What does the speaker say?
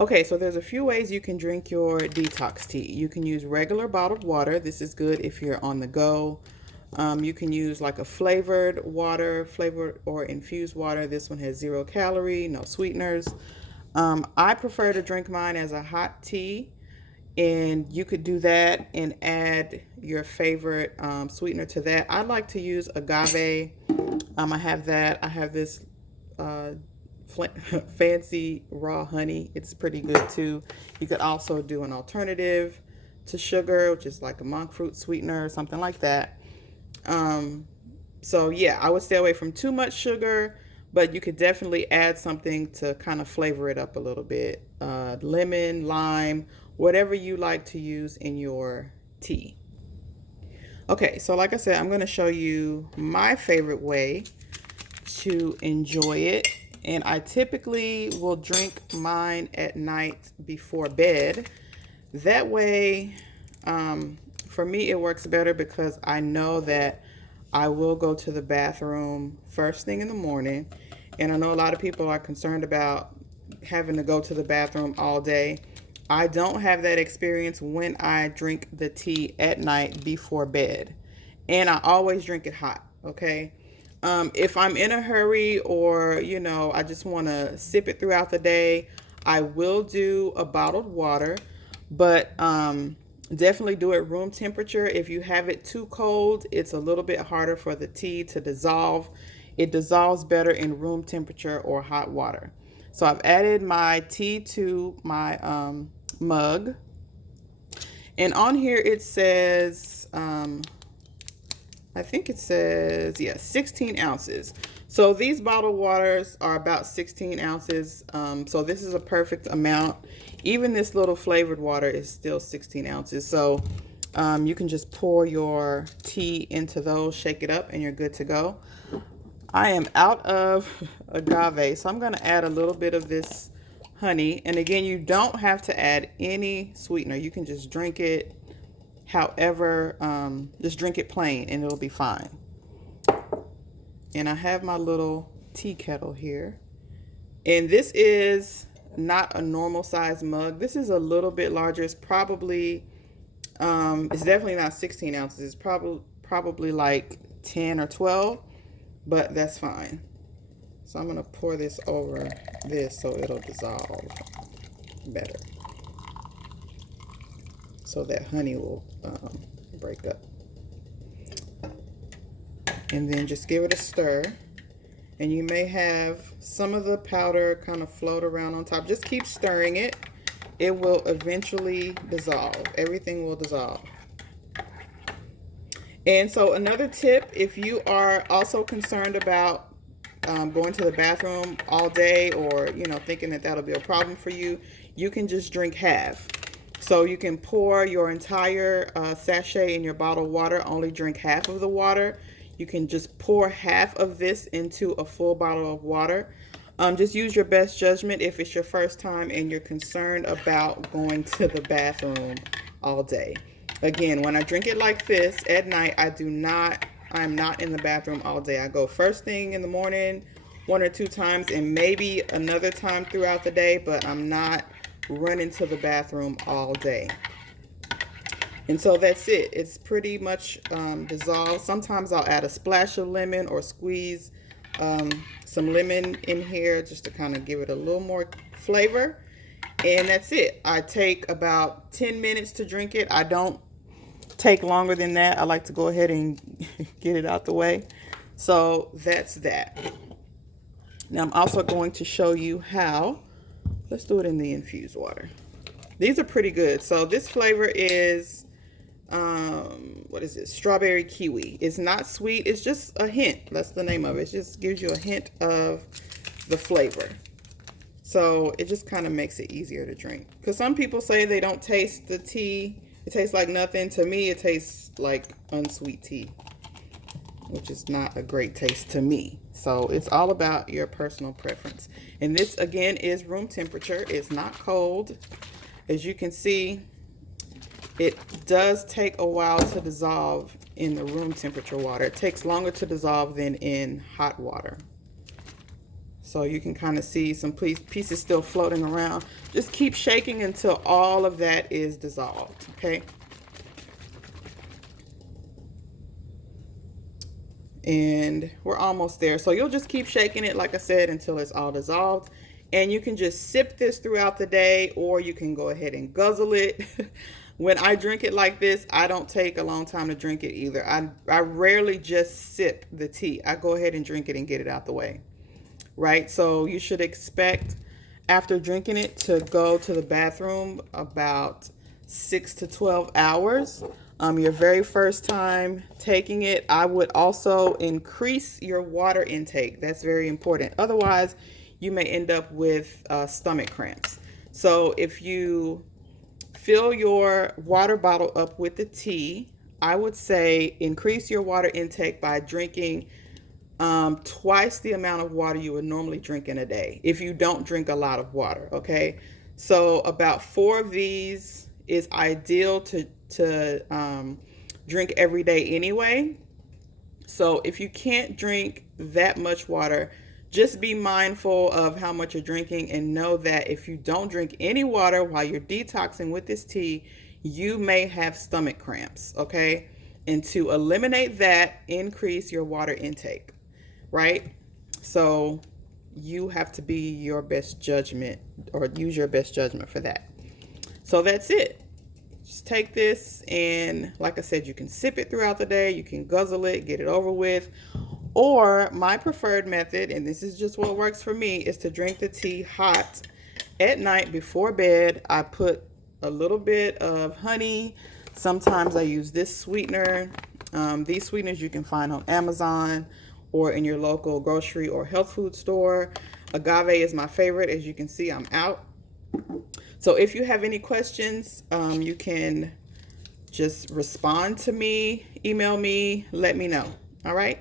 Okay, so there's a few ways you can drink your detox tea. You can use regular bottled water. This is good if you're on the go. You can use like a flavored water, flavored or infused water. This one has 0 calorie, no sweeteners. I prefer to drink mine as a hot tea, and you could do that and add your favorite sweetener to that. I like to use agave. I have that. I have this uh, fancy raw honey. It's pretty good too. You could also do an alternative to sugar, which is like a monk fruit sweetener or something like that. So yeah, I would stay away from too much sugar, but you could definitely add something to kind of flavor it up a little bit. Lemon, lime, whatever you like to use in your tea. Okay, so like I said, I'm going to show you my favorite way to enjoy it. And I typically will drink mine at night before bed. That way, for me, it works better because I know that I will go to the bathroom first thing in the morning. And I know a lot of people are concerned about having to go to the bathroom all day. I don't have that experience when I drink the tea at night before bed. And I always drink it hot, okay? If I'm in a hurry or, I just want to sip it throughout the day, I will do a bottled water, but definitely do it room temperature. If you have it too cold, it's a little bit harder for the tea to dissolve. It dissolves better in room temperature or hot water. So I've added my tea to my mug. And on here it says, I think it says, 16 ounces. So these bottled waters are about 16 ounces. So this is a perfect amount. Even this little flavored water is still 16 ounces. So you can just pour your tea into those, shake it up, and you're good to go. I am out of agave, so I'm going to add a little bit of this honey. And again, you don't have to add any sweetener. You can just drink it however, just drink it plain and it'll be fine. And I have my little tea kettle here. And this is not a normal size mug. This is a little bit larger. It's probably, it's definitely not 16 ounces. It's probably like 10 or 12, but that's fine. So I'm going to pour this over this so it'll dissolve better. So that honey will break up. And then just give it a stir. And you may have some of the powder kind of float around on top. Just keep stirring it. It will eventually dissolve. Everything will dissolve. And so another tip, if you are also concerned about going to the bathroom all day, or thinking that that'll be a problem for you, you can just drink half. So you can pour your entire sachet in your bottled water, only drink half of the water. You can just pour half of this into a full bottle of water. Just use your best judgment if it's your first time and you're concerned about going to the bathroom all day. Again, when I drink it like this at night, I'm not in the bathroom all day. I go first thing in the morning, 1 or 2 times, and maybe another time throughout the day, but I'm not running to the bathroom all day. And so that's it. It's pretty much dissolved. Sometimes I'll add a splash of lemon or squeeze some lemon in here just to kind of give it a little more flavor. And that's it. I take about 10 minutes to drink it. I don't take longer than that. I like to go ahead and get it out the way. So that's that. Now I'm also going to show you how. Let's do it in the infused water. These are pretty good. So this flavor is, what is this? Strawberry kiwi. It's not sweet. It's just a hint. That's the name of it. It just gives you a hint of the flavor. So it just kind of makes it easier to drink. Because some people say they don't taste the tea. It tastes like nothing. To me, it tastes like unsweet tea, which is not a great taste to me. So it's all about your personal preference. And this, again, is room temperature. It's not cold. As you can see, it does take a while to dissolve in the room temperature water. It takes longer to dissolve than in hot water. So you can kind of see some pieces still floating around. Just keep shaking until all of that is dissolved, okay? And we're almost there. So you'll just keep shaking it, like I said, until it's all dissolved. And you can just sip this throughout the day, or you can go ahead and guzzle it. When I drink it like this, I don't take a long time to drink it either. I rarely just sip the tea. I go ahead and drink it and get it out the way, right? So you should expect after drinking it to go to the bathroom about 6 to 12 hours. Your very first time taking it, I would also increase your water intake. That's very important. Otherwise, you may end up with stomach cramps. So if you fill your water bottle up with the tea, I would say increase your water intake by drinking twice the amount of water you would normally drink in a day if you don't drink a lot of water, okay? So about 4 of these is ideal to drink every day anyway. So if you can't drink that much water, just be mindful of how much you're drinking and know that if you don't drink any water while you're detoxing with this tea, you may have stomach cramps, okay? And to eliminate that, increase your water intake, right? So you have to be your best judgment, or use your best judgment for that. So that's it. Just take this, and like I said, you can sip it throughout the day, you can guzzle it, get it over with. Or my preferred method, and this is just what works for me, is to drink the tea hot at night before bed. I put a little bit of honey. Sometimes I use this sweetener. These sweeteners you can find on Amazon or in your local grocery or health food store. Agave is my favorite. As you can see, I'm out. So if you have any questions, you can just respond to me, email me, let me know. All right.